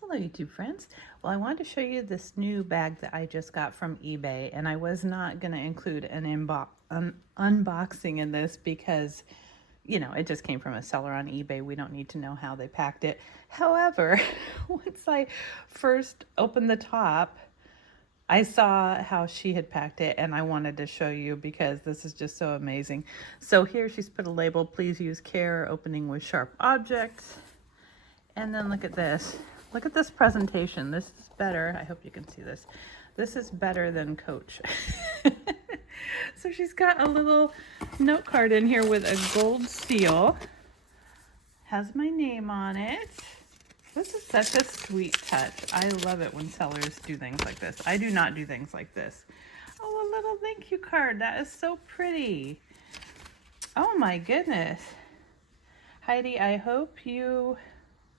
Hello YouTube friends. Well, I wanted to show you this new bag that I just got from eBay, and I was not going to include an unboxing in this because, you know, it just came from a seller on eBay. We don't need to know how they packed it. However, once I first opened the top, I saw how she had packed it and I wanted to show you because this is just so amazing. So here she's put a label, please use care, opening with sharp objects. And then look at this. Look at this presentation. This is better. I hope you can see this. This is better than Coach. So she's got a little note card in here with a gold seal. Has my name on it. This is such a sweet touch. I love it when sellers do things like this. I do not do things like this. Oh, a little thank you card. That is so pretty. Oh my goodness. Heidi, I hope you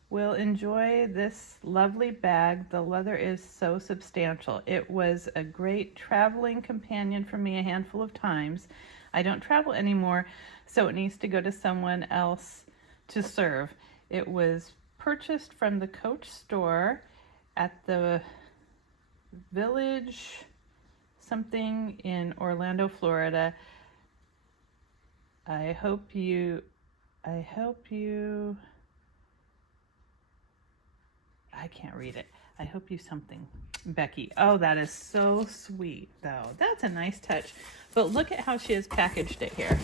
will enjoy this lovely bag. The leather is so substantial. It was a great traveling companion for me a handful of times. I don't travel anymore, so it needs to go to someone else to serve. It was purchased from the Coach store at the Village something in Orlando, Florida. I hope you I can't read it. I hope you something. Becky. Oh, that is so sweet, though. That's a nice touch. But look at how she has packaged it here.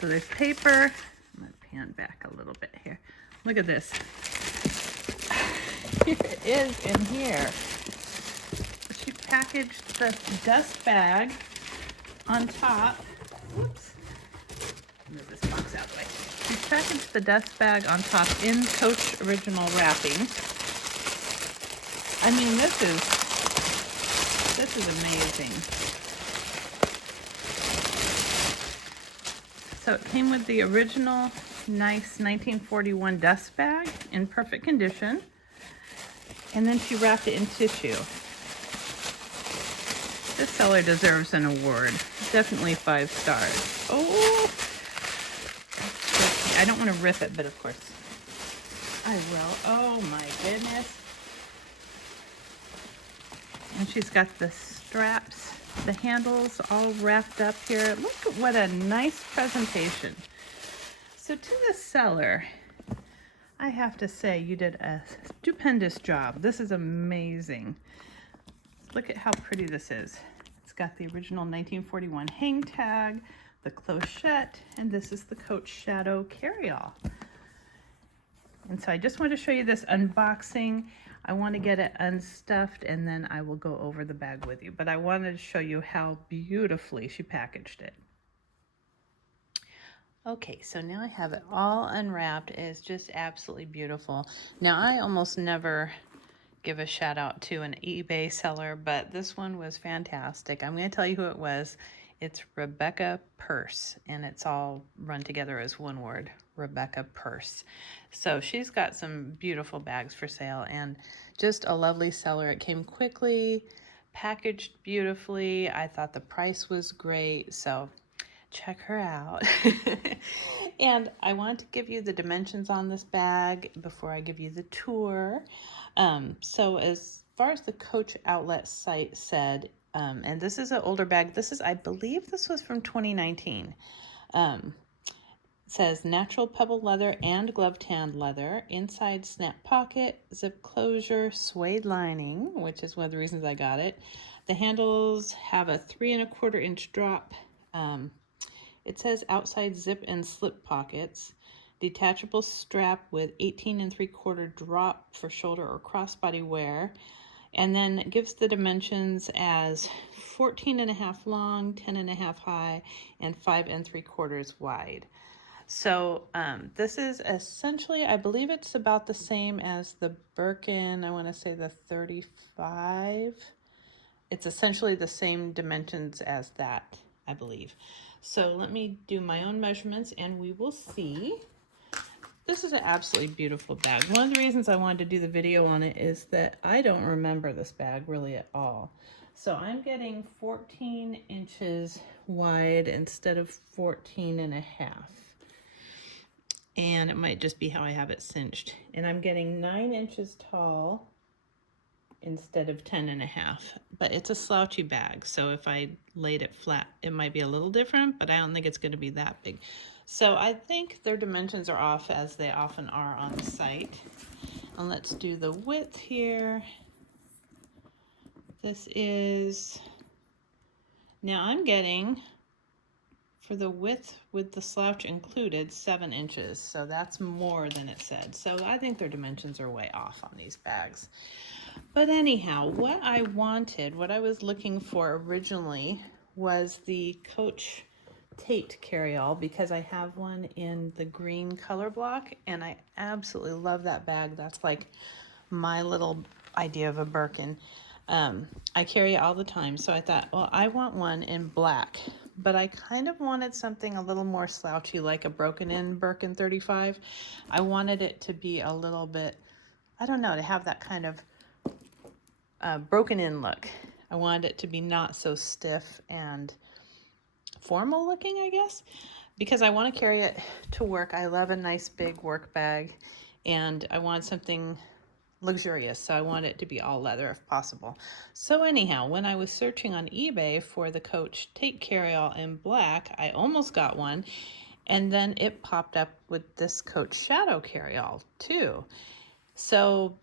So there's paper. I'm going to pan back a little bit here. Look at this. Here it is in here. She packaged the dust bag on top. Whoops. Move this box out of the way. She packaged the dust bag on top in Coach original wrapping. I mean, this is amazing. So it came with the original nice 1941 dust bag in perfect condition. And then she wrapped it in tissue. This seller deserves an award. Definitely 5 stars. Oh! I don't want to rip it, but of course I will. Oh my goodness. And she's got the straps, the handles all wrapped up here. Look at what a nice presentation. So to the seller, I have to say you did a stupendous job. This is amazing. Look at how pretty this is. It's got the original 1941 hang tag, the clochette, and this is the Coach Shadow Carryall. And so I just want to show you this unboxing. I want to get it unstuffed and then I will go over the bag with you. But I wanted to show you how beautifully she packaged it. Okay, so now I have it all unwrapped. It's just absolutely beautiful. Now I almost never give a shout out to an eBay seller, but this one was fantastic. I'm going to tell you who it was. It's Rebecca Purse, and it's all run together as one word, Rebecca Purse. So she's got some beautiful bags for sale and just a lovely seller. It came quickly, packaged beautifully. I thought the price was great, so check her out. And I want to give you the dimensions on this bag before I give you the tour. So as far as the Coach outlet site said, and this is an older bag. I believe this was from 2019. It says natural pebble leather and glove tanned leather, inside snap pocket, zip closure, suede lining, which is one of the reasons I got it. The handles have a 3 1/4 inch drop. It says outside zip and slip pockets, detachable strap with 18 3/4 drop for shoulder or crossbody wear. And then it gives the dimensions as 14.5 long, 10.5 high, and 5 3/4 wide. So this is essentially, I believe it's about the same as the Birkin, I want to say the 35. It's essentially the same dimensions as that, I believe. So let me do my own measurements and we will see. This is an absolutely beautiful bag. One of the reasons I wanted to do the video on it is that I don't remember this bag really at all. So I'm getting 14 inches wide instead of 14 and a half. And it might just be how I have it cinched. And I'm getting 9 inches tall instead of 10 and a half. But it's a slouchy bag, so if I laid it flat, it might be a little different, but I don't think it's going to be that big. So I think their dimensions are off, as they often are on the site. And let's do the width here. This is, now I'm getting, for the width with the slouch included, 7 inches. So that's more than it said. So I think their dimensions are way off on these bags. But anyhow, what I wanted, what I was looking for originally was the Coach Tate Carryall, because I have one in the green color block and I absolutely love that bag. That's like my little idea of a Birkin. I carry it all the time, so I thought, well, I want one in black, but I kind of wanted something a little more slouchy, like a broken in Birkin 35. I wanted it to be a little bit, I don't know, to have that kind of broken in look. I wanted it to be not so stiff and formal looking, I guess, because I want to carry it to work. I love a nice big work bag, and I want something luxurious, so I want it to be all leather if possible. So anyhow, when I was searching on eBay for the Coach Tate Carryall in black, I almost got one, and then it popped up with this Coach Shadow Carryall too. So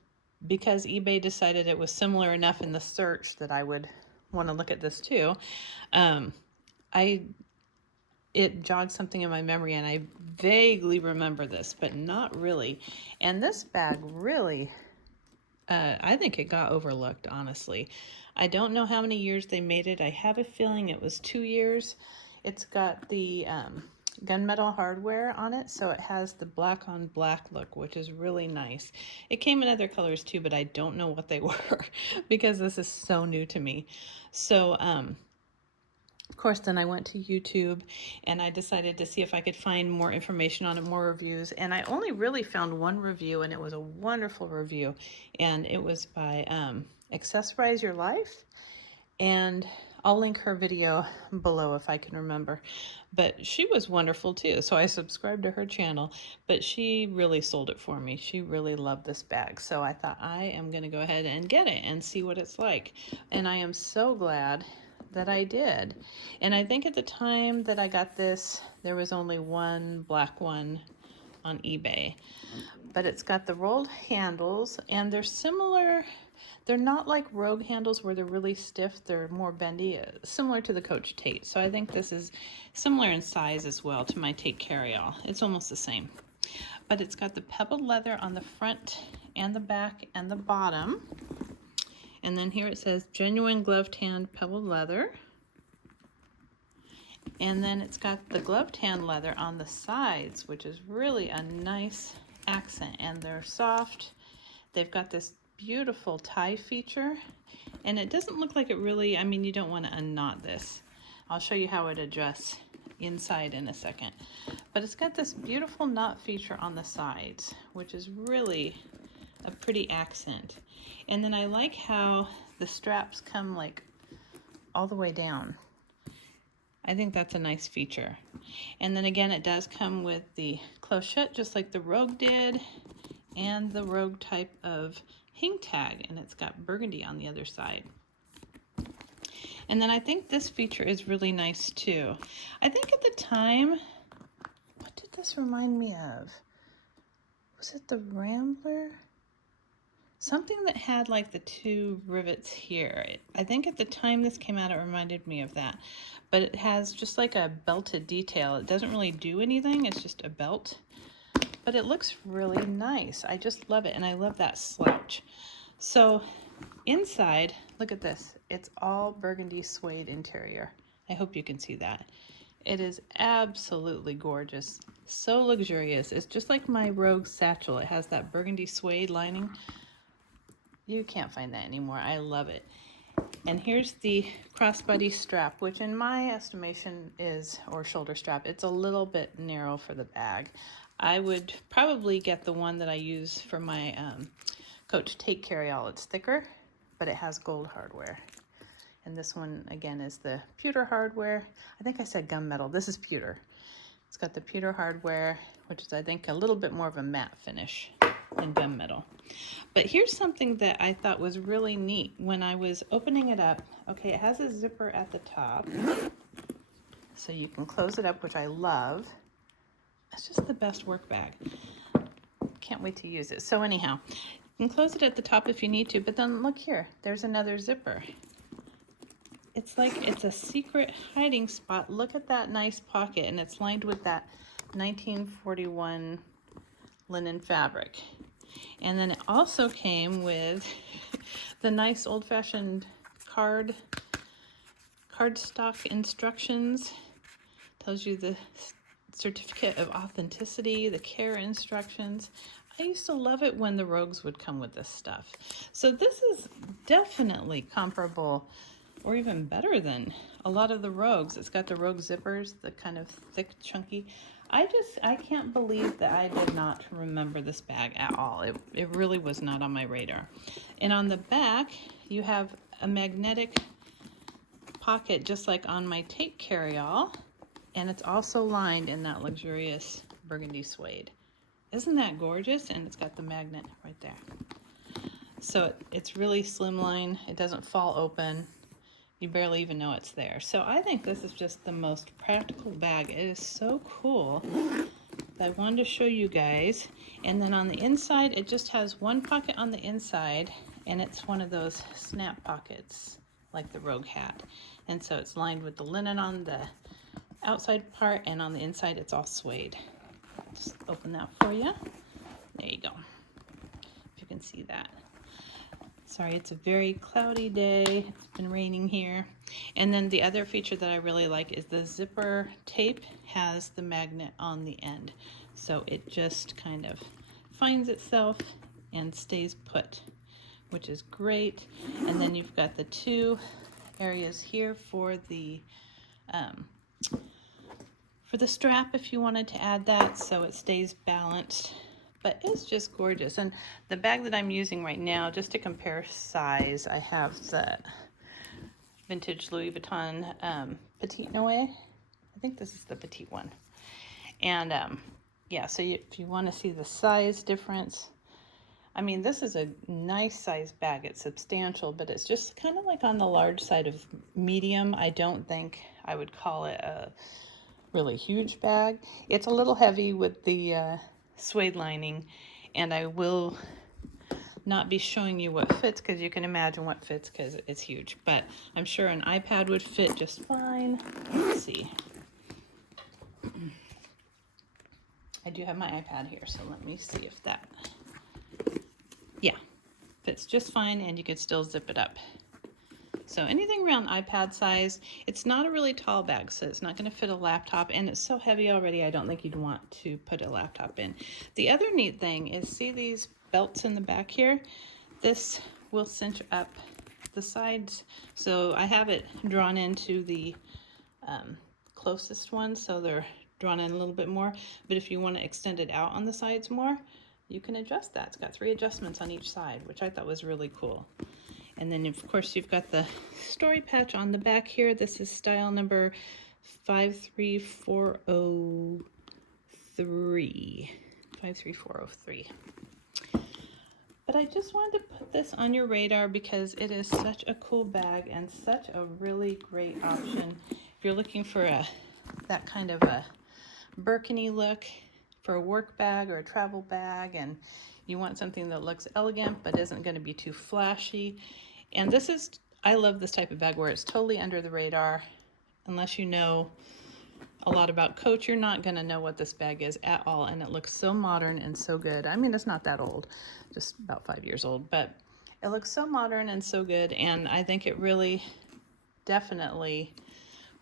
because eBay decided it was similar enough in the search that I would want to look at this too, it jogged something in my memory, and I vaguely remember this, but not really. And this bag really, I think it got overlooked, honestly. I don't know how many years they made it. I have a feeling it was 2 years. It's got the gunmetal hardware on it, so it has the black on black look, which is really nice. It came in other colors too, but I don't know what they were because this is so new to me. So of course, then I went to YouTube and I decided to see if I could find more information on it, more reviews. And I only really found one review, and it was a wonderful review. And it was by Accessorize Your Life. And I'll link her video below if I can remember. But she was wonderful too, so I subscribed to her channel. But she really sold it for me. She really loved this bag. So I thought, I am going to go ahead and get it and see what it's like. And I am so glad that I did. And I think at the time that I got this, there was only one black one on eBay. But it's got the rolled handles, and they're similar. They're not like Rogue handles where they're really stiff. They're more bendy, similar to the Coach Tate. So I think this is similar in size as well to my Tate Carryall. It's almost the same. But it's got the pebbled leather on the front and the back and the bottom. And then here it says genuine gloved hand pebbled leather. And then it's got the gloved hand leather on the sides, which is really a nice accent. And they're soft. They've got this beautiful tie feature. And it doesn't look like it really, I mean, you don't want to unknot this. I'll show you how it adjusts inside in a second. But it's got this beautiful knot feature on the sides, which is really a pretty accent. And then I like how the straps come like all the way down. I think that's a nice feature. And then again, it does come with the clochette, just like the Rogue did, and the Rogue type of hang tag, and it's got burgundy on the other side. And then I think this feature is really nice too. I think at the time, what did this remind me of? Was it the Rambler? Something that had like the 2 rivets here. I think at the time this came out, it reminded me of that. But it has just like a belted detail. It doesn't really do anything, it's just a belt. But it looks really nice. I just love it, and I love that slouch. So inside, look at this. It's all burgundy suede interior. I hope you can see that. It is absolutely gorgeous. So luxurious. It's just like my Rogue satchel. It has that burgundy suede lining. You can't find that anymore. I love it. And here's the crossbody strap, which in my estimation is, or shoulder strap, it's a little bit narrow for the bag. I would probably get the one that I use for my Coach Tate Carryall. It's thicker, but it has gold hardware. And this one, again, is the pewter hardware. I think I said gunmetal. This is pewter. It's got the pewter hardware, which is, I think, a little bit more of a matte finish than gunmetal. But here's something that I thought was really neat when I was opening it up. Okay, it has a zipper at the top, so you can close it up, which I love. It's just the best work bag. Can't wait to use it. So anyhow, you can close it at the top if you need to, but then look here, there's another zipper. It's like it's a secret hiding spot. Look at that nice pocket, and it's lined with that 1941 linen fabric. And then it also came with the nice old-fashioned cardstock instructions. Tells you the certificate of authenticity, the care instructions. I used to love it when the Rogues would come with this stuff. So this is definitely comparable or even better than a lot of the Rogues. It's got the Rogue zippers, the kind of thick, chunky. I can't believe that I did not remember this bag at all. It really was not on my radar. And on the back, you have a magnetic pocket, just like on my tape carryall. And it's also lined in that luxurious burgundy suede. Isn't that gorgeous? And it's got the magnet right there. So it's really slimline. It doesn't fall open. You barely even know it's there. So I think this is just the most practical bag. It is so cool that I wanted to show you guys. And then on the inside, it just has one pocket on the inside, and it's one of those snap pockets like the Rogue hat. And so it's lined with the linen on the outside part, and on the inside it's all suede. Just open that for you. There you go. If you can see that. Sorry, it's a very cloudy day. It's been raining here. And then the other feature that I really like is the zipper tape has the magnet on the end. So it just kind of finds itself and stays put, which is great. And then you've got the two areas here for the strap if you wanted to add that, so it stays balanced. But it's just gorgeous. And the bag that I'm using right now, just to compare size, I have the vintage Louis Vuitton Petite Noir. I think this is the petite one. And yeah, so if you want to see the size difference, I mean, this is a nice size bag. It's substantial, but it's just kind of like on the large side of medium. I don't think I would call it a really huge bag. It's a little heavy with the suede lining, and I will not be showing you what fits because you can imagine what fits because it's huge, but I'm sure an iPad would fit just fine. Let's see. I do have my iPad here, so let me see if that, yeah, fits just fine, and you could still zip it up. So anything around iPad size. It's not a really tall bag, so it's not going to fit a laptop, and it's so heavy already, I don't think you'd want to put a laptop in. The other neat thing is, see these belts in the back here? This will cinch up the sides. So I have it drawn into the closest one, so they're drawn in a little bit more. But if you want to extend it out on the sides more, you can adjust that. It's got 3 adjustments on each side, which I thought was really cool. And then, of course, you've got the story patch on the back here. This is style number 53403. 53403. But I just wanted to put this on your radar because it is such a cool bag and such a really great option. If you're looking for that kind of a Birkin-y look for a work bag or a travel bag, and you want something that looks elegant but isn't going to be too flashy. And this is, I love this type of bag where it's totally under the radar. Unless you know a lot about Coach, you're not going to know what this bag is at all. And it looks so modern and so good. I mean, it's not that old, just about 5 years old, but it looks so modern and so good. And I think it really definitely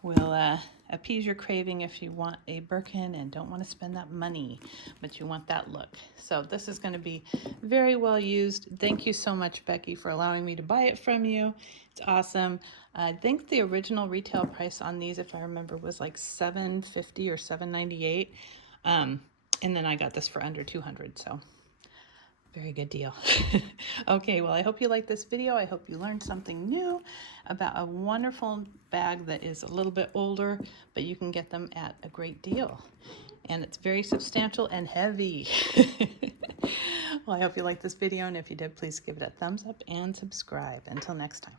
will appease your craving if you want a Birkin and don't want to spend that money, but you want that look. So this is going to be very well used. Thank you so much, Becky, for allowing me to buy it from you. It's awesome. I think the original retail price on these, if I remember, was like $750 or $798. And then I got this for under $200. So Very good deal. Okay, well, I hope you liked this video. I hope you learned something new about a wonderful bag that is a little bit older, but you can get them at a great deal. And it's very substantial and heavy. Well, I hope you liked this video, and if you did, please give it a thumbs up and subscribe. Until next time.